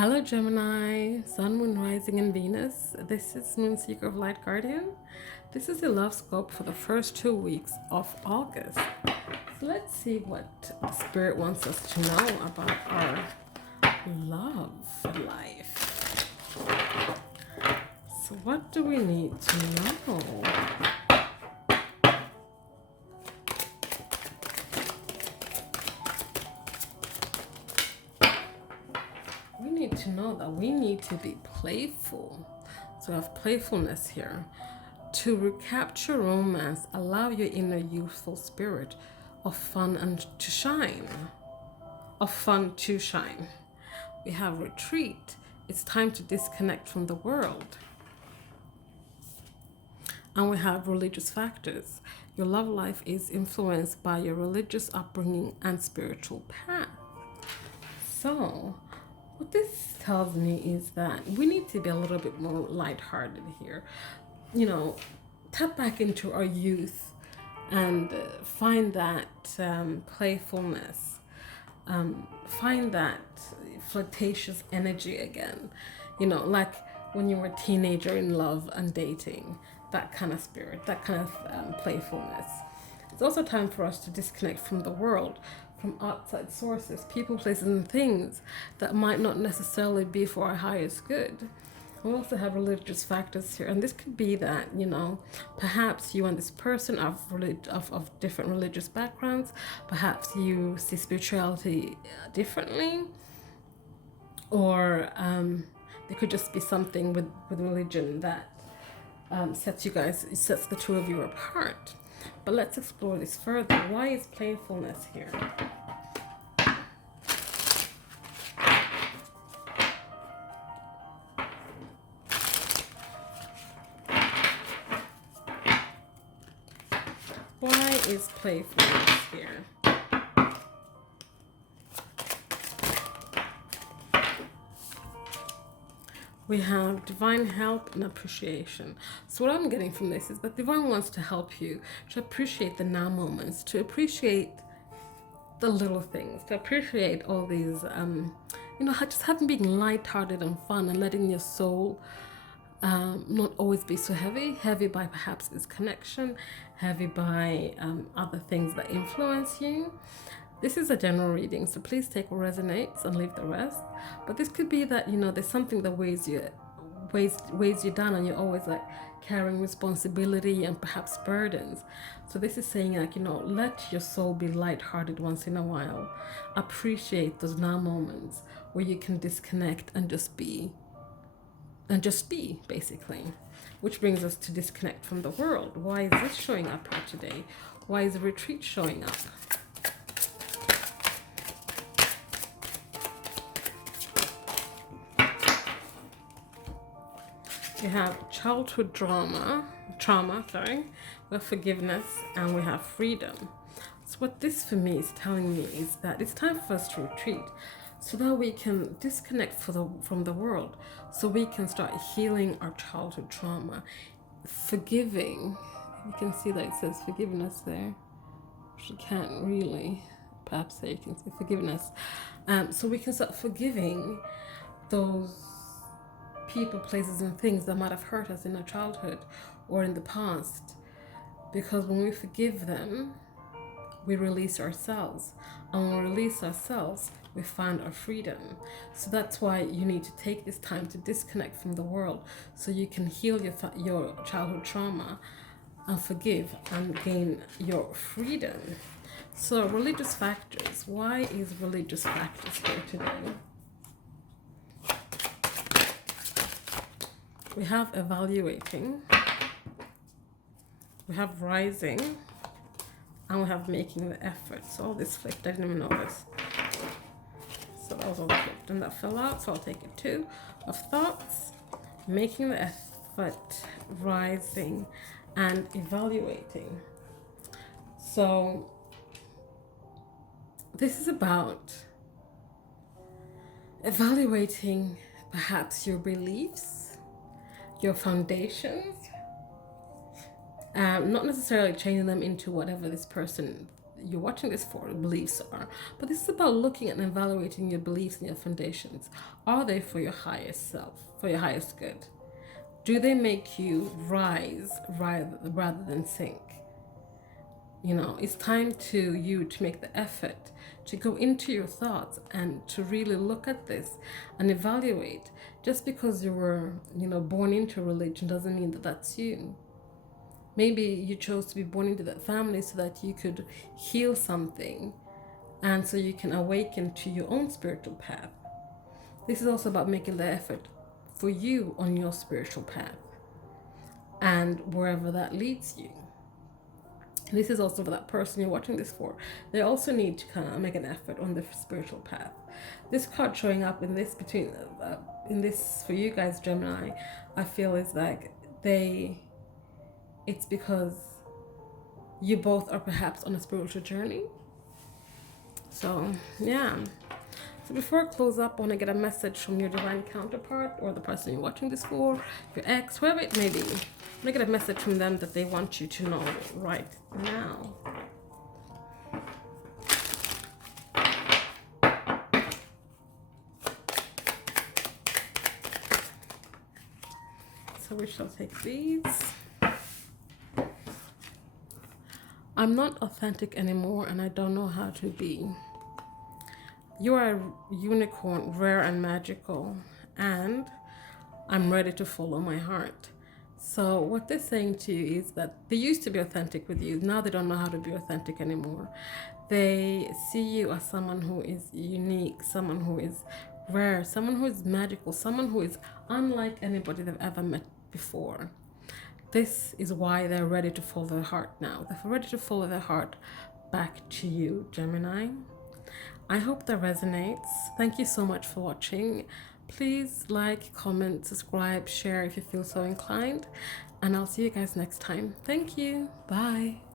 Hello Gemini, Sun, Moon, Rising, and Venus. This is Moonseeker of Light Guardian. This is the Lovescope for the first 2 weeks of August. So let's see what the Spirit wants us to know about our love life. So what do we need to know? We need to know that we need to be playful. So we have playfulness here. To recapture romance, allow your inner youthful spirit of fun and to shine. Of fun to shine. We have retreat. It's time to disconnect from the world. And we have religious factors. Your love life is influenced by your religious upbringing and spiritual path. So, what this tells me is that we need to be a little bit more lighthearted here. You know, tap back into our youth and find that playfulness, find that flirtatious energy again. You know, like when you were a teenager in love and dating, that kind of spirit, that kind of playfulness. It's also time for us to disconnect from the world, from outside sources, people, places, and things that might not necessarily be for our highest good. We also have religious factors here, and this could be that, you know, perhaps you and this person are of different religious backgrounds, perhaps you see spirituality differently, or there could just be something with religion that sets the two of you apart. But let's explore this further. Why is playfulness here? Why is playfulness here? We have divine help and appreciation. So what I'm getting from this is that divine wants to help you to appreciate the now moments, to appreciate the little things, to appreciate all these, just having being lighthearted and fun and letting your soul not always be so heavy by perhaps disconnection, heavy by other things that influence you. This is a general reading, so please take what resonates and leave the rest. But this could be that, there's something that weighs you down, and you're always like carrying responsibility and perhaps burdens. So this is saying like, let your soul be lighthearted once in a while. Appreciate those now moments where you can disconnect and just be, basically. Which brings us to disconnect from the world. Why is this showing up here today? Why is the retreat showing up? We have childhood trauma, we have forgiveness, and we have freedom. So what this for me is telling me is that it's time for us to retreat so that we can disconnect from the world, so we can start healing our childhood trauma, forgiving. You can see that it says forgiveness there, which you can't really perhaps say. You can say forgiveness. So we can start forgiving those people, places, and things that might have hurt us in our childhood or in the past. Because when we forgive them, we release ourselves. And when we release ourselves, we find our freedom. So that's why you need to take this time to disconnect from the world, so you can heal your childhood trauma and forgive and gain your freedom. So religious factors. Why is religious factors here today? We have evaluating, we have rising, and we have making the effort. So all this flipped, I didn't even notice. So that was all flipped and that fell out, so I'll take it too. Of thoughts, making the effort, rising, and evaluating. So this is about evaluating perhaps your beliefs, your foundations, not necessarily changing them into whatever this person you're watching this for beliefs are. But this is about looking and evaluating your beliefs and your foundations. Are they for your highest self, for your highest good? Do they make you rise rather than sink? You know, it's time to you to make the effort to go into your thoughts and to really look at this and evaluate. Just because you were, born into a religion doesn't mean that that's you. Maybe you chose to be born into that family so that you could heal something and so you can awaken to your own spiritual path. This is also about making the effort for you on your spiritual path and wherever that leads you. This is also for that person you're watching this for. They also need to kind of make an effort on the spiritual path. This card showing up in this for you guys, Gemini, I feel is like it's because you both are perhaps on a spiritual journey. So yeah. So before I close up, I want to get a message from your divine counterpart or the person you're watching this for, your ex, whoever it may be. I'm going to get a message from them that they want you to know right now. So we shall take these. I'm not authentic anymore and I don't know how to be. You are a unicorn, rare and magical, and I'm ready to follow my heart. So what they're saying to you is that they used to be authentic with you. Now they don't know how to be authentic anymore. They see you as someone who is unique, someone who is rare, someone who is magical, someone who is unlike anybody they've ever met before. This is why they're ready to follow their heart now. They're ready to follow their heart back to you, Gemini. I hope that resonates. Thank you so much for watching. Please like, comment, subscribe, share if you feel so inclined. And I'll see you guys next time. Thank you. Bye.